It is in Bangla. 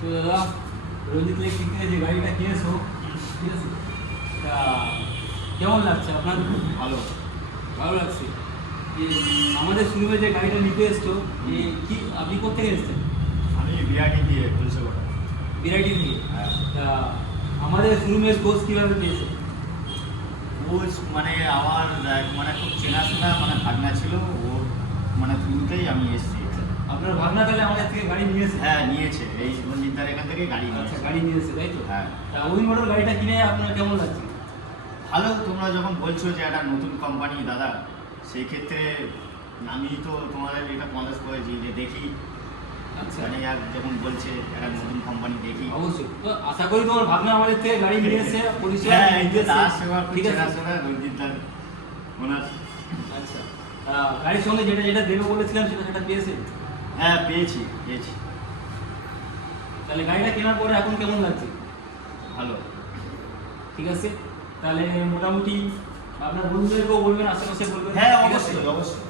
তো দাদা, রঞ্জিত ইলেকট্রিক থেকে যে গাড়িটা কিনেছো, ঠিক আছে, তা কেমন লাগছে আপনার? ভালো। ভালো লাগছে। আমাদের শোরুমে যে গাড়িটা নিতে এসছো, কি আপনি কোথেকে এসছেন? আমি বিআরটি দিয়ে খুলছে কটা। বিরাইটি থেকে। হ্যাঁ। তা আমাদের শোরুমের কোর্স কীভাবে পেয়েছে? কোচ মানে আমার মানে খুব চেনাশোনা মানে ভাগনা ছিল, ও মানে থ্রুতেই আমি এসেছি। আপনার ভাবনা তাহলে আমাদের থেকে গাড়ি নিয়েছে? হ্যাঁ নিয়েছে, এই রঞ্জিতার এখান থেকে গাড়ি আচ্ছা, নিয়েছে। গাড়ি নিয়েছে তাই তো? হ্যাঁ তা ওই মডেল গাড়িটা কিনে আপনার কেমন লাগছে? ভালো। তোমরা যখন বলছো যে একটা নতুন কোম্পানি দাদা, সেই ক্ষেত্রে আমি তো তোমাদের এটা পঞ্চাশ করেছি যে দেখি, আচ্ছা, মানে আর যখন বলছে একটা নতুন কোম্পানি দেখি। অবশ্যই। তো আশা করি তোমার ভাবনা আমাদের থেকে গাড়ি নিয়ে এসে পরিষেবা হ্যাঁ এই যে দিয়েছে। দাস সেবা খুব ঠিক আছে। চেনাশোনা রঞ্জিতার ওনার। আচ্ছা, তা গাড়ির সঙ্গে যেটা যেটা দেবে বলেছিলাম সেটা পেয়েছে? হ্যাঁ পেয়েছি পেয়েছি। তাহলে গাড়িটা কেনার পরে এখন কেমন লাগছে? ভালো। ঠিক আছে, তাহলে মোটামুটি আপনার বন্ধুদেরকেও বলবেন, আশেপাশে বলবেন। হ্যাঁ ঠিক আছে? অবশ্যই অবশ্যই।